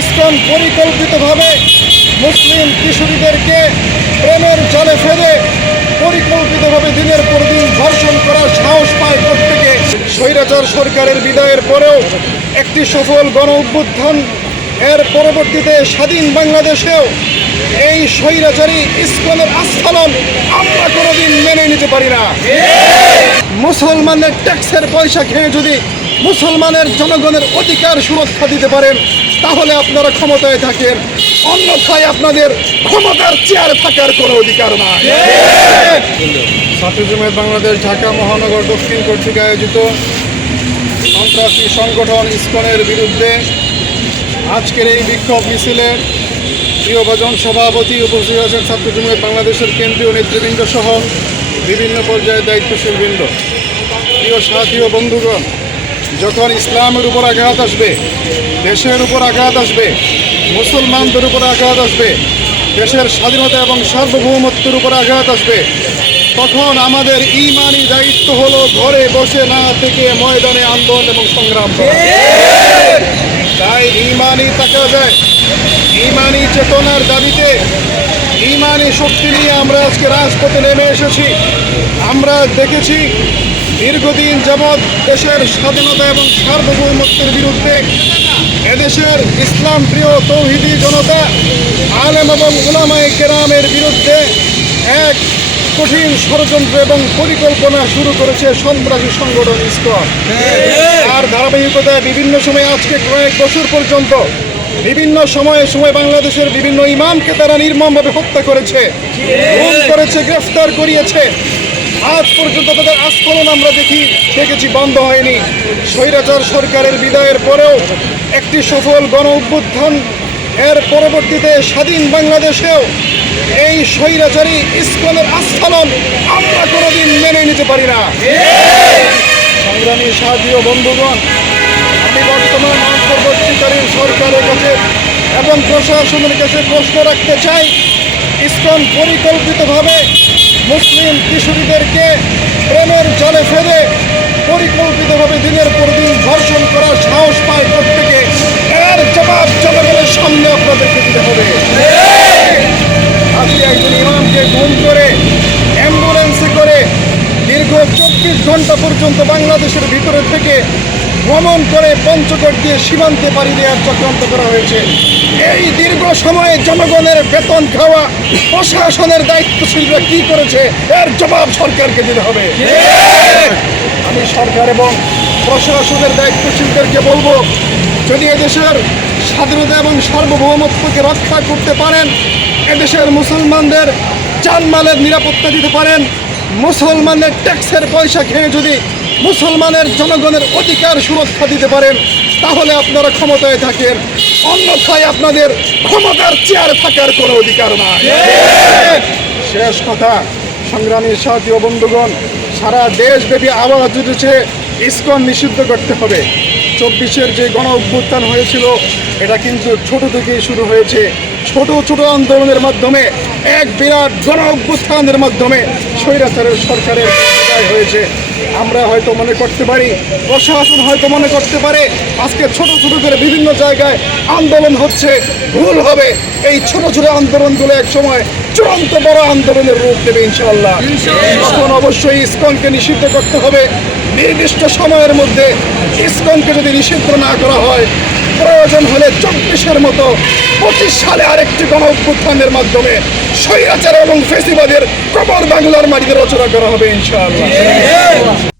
ISKCON পরিকল্পিতভাবে মুসলিম কিশোরীদেরকে প্রেমের জলে ফেলে পরিকল্পিতভাবে দিনের পর দিন ধর্ষণ করার সাহস পায় প্রত্যেকে। স্বৈরাচার সরকারের বিদায়ের পরেও একটি সফল গণ অভ্যুত্থান এর পরবর্তীতে স্বাধীন বাংলাদেশেও এই স্বৈরাচারী ইসকনের আস্ফালন আমরা কোনোদিন মেনে নিতে পারি না। মুসলমানের ট্যাক্সের পয়সা খেয়ে যদি মুসলমানের জনগণের অধিকার সুরক্ষা দিতে পারেন, তাহলে আপনারা ক্ষমতায় থাকেন। অন্যথায় আপনাদের ক্ষমতার চেয়ারে থাকার কোনো অধিকার নাই। ছাত্র জমিয়ত বাংলাদেশ, ঢাকা, মহানগর, দক্ষিণ কর্তৃক আয়োজিত সন্ত্রাসী সংগঠন ইসকনের বিরুদ্ধে আজকের এই বিক্ষোভ মিছিলের প্রিয়ভাজন সভাপতি উপস্থিত আছেন ছাত্র জমিয়ত বাংলাদেশের কেন্দ্রীয় নেতৃবৃন্দ সহ বিভিন্ন পর্যায়ে দায়িত্বশীল বৃন্দ। প্রিয় সাথী ও বন্ধুগণ যখন ইসলামের উপর আঘাত আসবে, দেশের উপর আঘাত আসবে, মুসলমানদের উপর আঘাত আসবে, দেশের স্বাধীনতা এবং সার্বভৌমত্বের উপর আঘাত আসবে, তখন আমাদের ইমানি দায়িত্ব হলো ঘরে বসে না থেকে ময়দানে আন্দোলন এবং সংগ্রাম তাই ইমানি তাকা যায় ইমানি চেতনার দাবিতে ইমানি শক্তি নিয়ে আমরা আজকে রাজপথে নেমে এসেছি। আমরা দেখেছি দীর্ঘদিন যাবৎ দেশের স্বাধীনতা এবং সার্বভৌমত্বের বিরুদ্ধে এদেশের ইসলাম প্রিয় তৌহিদি জনতা, আলেম এবং উলামায়ে কেরামের বিরুদ্ধে এক কঠিন ষড়যন্ত্র এবং পরিকল্পনা শুরু করেছে সন্ত্রাসী সংগঠন ইসকন আর ধারাবাহিকতায় বিভিন্ন সময় আজকে কয়েক বছর পর্যন্ত বিভিন্ন সময়ে সময় বাংলাদেশের বিভিন্ন ইমামকে তারা নির্মমভাবে হত্যা করেছে করেছে, গ্রেফতার করিয়েছে। আজ পর্যন্ত তাদের আস্ফলন আমরা দেখি, দেখেছি বন্ধ হয়নি। স্বৈরাচার সরকারের বিদায়ের পরেও একটি সফল গণ অভ্যুত্থান, এর পরবর্তীতে স্বাধীন বাংলাদেশেও এই স্বৈরাচারী ইসকনের আস্ফলন আমরা কোনোদিন মেনে নিতে পারি না। সংগ্রামী ও বন্ধুগণ, আমি বর্তমান অন্তর্বর্তীকালীন সরকারের কাছে এবং প্রশাসনের কাছে প্রশ্ন রাখতে চাই ইসকন পরিকল্পিতভাবে মুসলিম কিশোরীদেরকে প্রেমের জলে ফেলে পরিকল্পিতভাবে দিনের পর দিন ধর্ষণ করার সাহস পায় প্রত্যেকে। এর জবাব জনগণের সামনে ঘণ্টা পর্যন্ত বাংলাদেশের ভিতরে থেকে ভ্রমণ করে পঞ্চগড় দিয়ে সীমান্তে পাড়ি দেওয়ার চক্রান্ত করা হয়েছে। এই দীর্ঘ সময়ে জনগণের বেতন খাওয়া প্রশাসনের দায়িত্বশীলরা কি করেছে, এর জবাব সরকারকে দিতে হবে। আমি সরকার এবং প্রশাসনের দায়িত্বশীলদেরকে বলব, যদি এদেশের স্বাধীনতা এবং সার্বভৌমত্বকে রক্ষা করতে পারেন, এদেশের মুসলমানদের জানমালের নিরাপত্তা দিতে পারেন মুসলমানের ট্যাক্সের পয়সা খেয়ে যদি মুসলমানের জনগণের অধিকার সুরক্ষা দিতে পারেন, তাহলে আপনারা ক্ষমতায় থাকেন। অন্যথায় আপনাদের ক্ষমতার চেয়ার থাকার কোনো অধিকার নাই। শেষ কথা, সংগ্রামী সাথী ও বন্ধুগণ, সারা দেশব্যাপী আওয়াজ উঠেছে, ইসকন নিষিদ্ধ করতে হবে। চব্বিশের যে গণ অভ্যুত্থান হয়েছিল, এটা কিন্তু ছোট থেকেই শুরু হয়েছে। ছোট ছোট আন্দোলনের মাধ্যমে, এক বিরাট গণ অভ্যুত্থানের মাধ্যমে স্বৈরাচারের সরকারের বিদায় হয়েছে। আমরা হয়তো মনে করতে পারি, প্রশাসন হয়তো মনে করতে পারে, আজকে ছোট ছোট করে বিভিন্ন জায়গায় আন্দোলন হচ্ছে, ভুল হবে। এই ছোট ছোট আন্দোলনগুলো এক সময় চূড়ান্ত বড় আন্দোলনের রূপ দেবে ইনশাআল্লাহ। তখন অবশ্যই ইসকনকে নিষিদ্ধ করতে হবে। নির্দিষ্ট সময়ের মধ্যে ইসকনকে যদি নিষিদ্ধ না করা হয় প্রয়োজন হলে চব্বিশের মতো পঁচিশ সালে আরেকটি গণ অভ্যুত্থানের মাধ্যমে স্বৈরাচার এবং ফেসিবাদের কবর বাংলার মাটিতে রচনা করা হবে, ইনশাআল্লাহ।